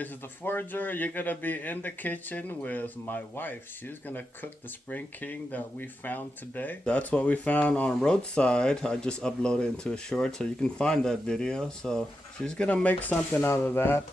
This is the Forager. You're gonna be in the kitchen with my wife. She's gonna cook the Spring King that we found today. That's what we found on roadside. I just uploaded into a short so you can find that video. So she's gonna make something out of that.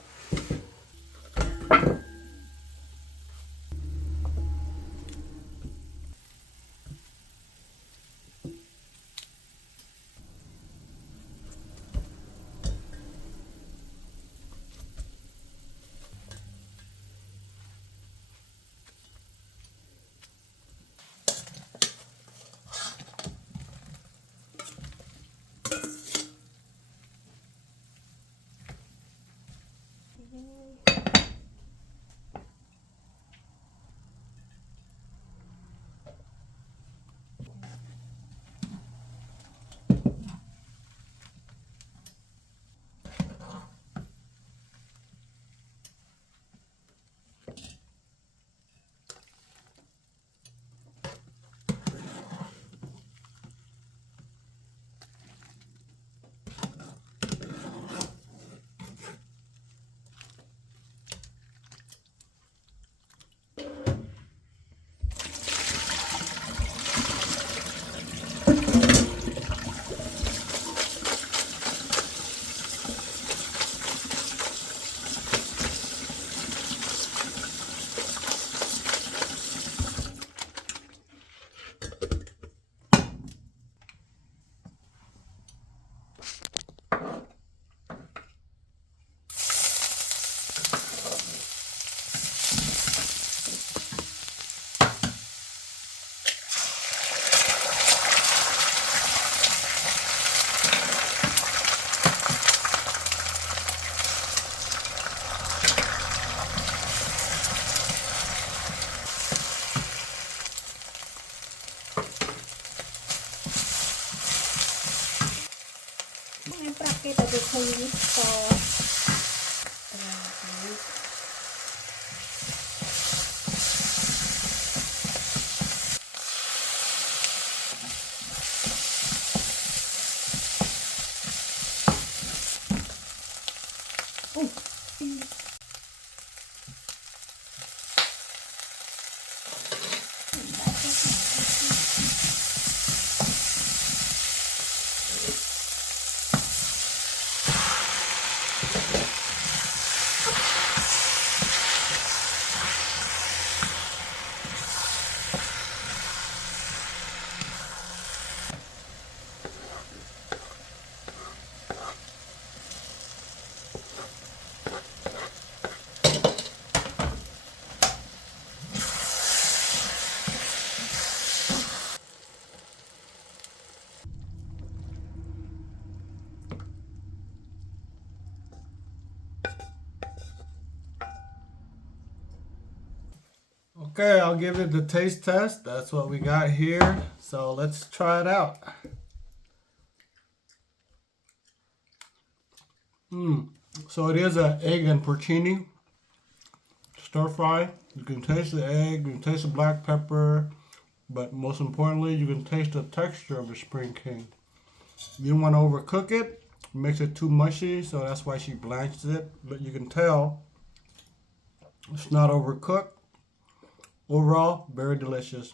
Kita do soy sauce. Okay, I'll give it the taste test. That's what we got here. So let's try it out. So it is an egg and porcini stir fry. You can taste the egg, you can taste the black pepper, but most importantly, you can taste the texture of the Spring King. You don't want to overcook it, makes it too mushy, so that's why she blanched it. But you can tell it's not overcooked. Overall, very delicious.